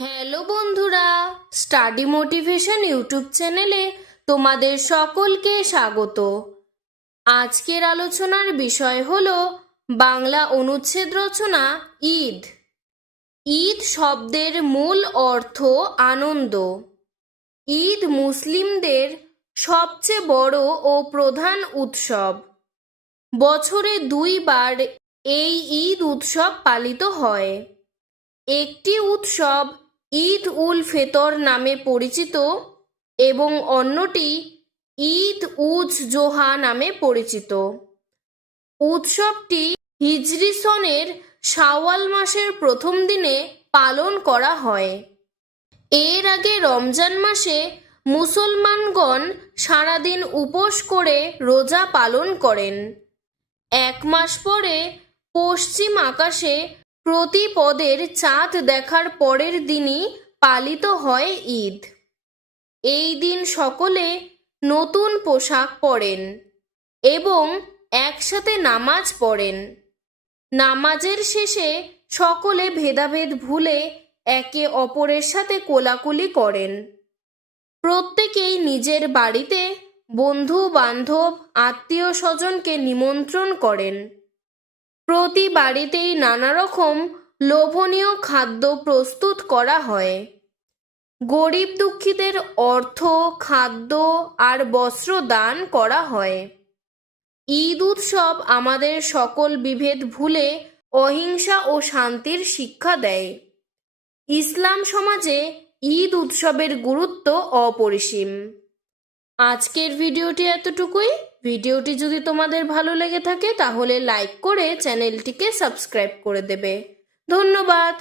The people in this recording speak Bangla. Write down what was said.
হ্যালো বন্ধুরা, স্টাডি মোটিভেশন ইউটিউব চ্যানেলে তোমাদের সকলকে স্বাগত। আজকের আলোচনার বিষয় হলো বাংলা অনুচ্ছেদ রচনা ঈদ। ঈদ শব্দের মূল অর্থ আনন্দ। ঈদ মুসলিমদের সবচেয়ে বড় ও প্রধান উৎসব। বছরে দুইবার এই ঈদ উৎসব পালিত হয়। একটি উৎসব ঈদ উল ফিতর নামে পরিচিত এবং অন্যটি ঈদ উজ জোহা নামে পরিচিত। উৎসবটি হিজরি সনের শাওয়াল মাসের প্রথম দিনে পালন করা হয়। এর আগে রমজান মাসে মুসলমানগণ সারাদিন উপোস করে রোজা পালন করেন। এক মাস পরে পশ্চিম আকাশে প্রতিপদের চাঁদ দেখার পরের দিনই পালিত হয় ঈদ। এই দিন সকলে নতুন পোশাক পরেন এবং একসাথে নামাজ পড়েন। নামাজের শেষে সকলে ভেদাভেদ ভুলে একে অপরের সাথে কোলাকুলি করেন। প্রত্যেকেই নিজের বাড়িতে বন্ধু বান্ধব আত্মীয় স্বজনকে নিমন্ত্রণ করেন। প্রতি বাড়িতেই নানা রকম লোভনীয় খাদ্য প্রস্তুত করা হয়। গরিব দুঃখীদের অর্থ, খাদ্য আর বস্ত্র দান করা হয়। ঈদ উৎসব আমাদের সকল বিভেদ ভুলে অহিংসা ও শান্তির শিক্ষা দেয়। ইসলাম সমাজে ঈদ উৎসবের গুরুত্ব অপরিসীম। আজকের ভিডিওটি এতটুকুই। ভিডিওটি যদি তোমাদের ভালো লেগে থাকে তাহলে লাইক করে চ্যানেলটিকে সাবস্ক্রাইব করে দেবে। ধন্যবাদ।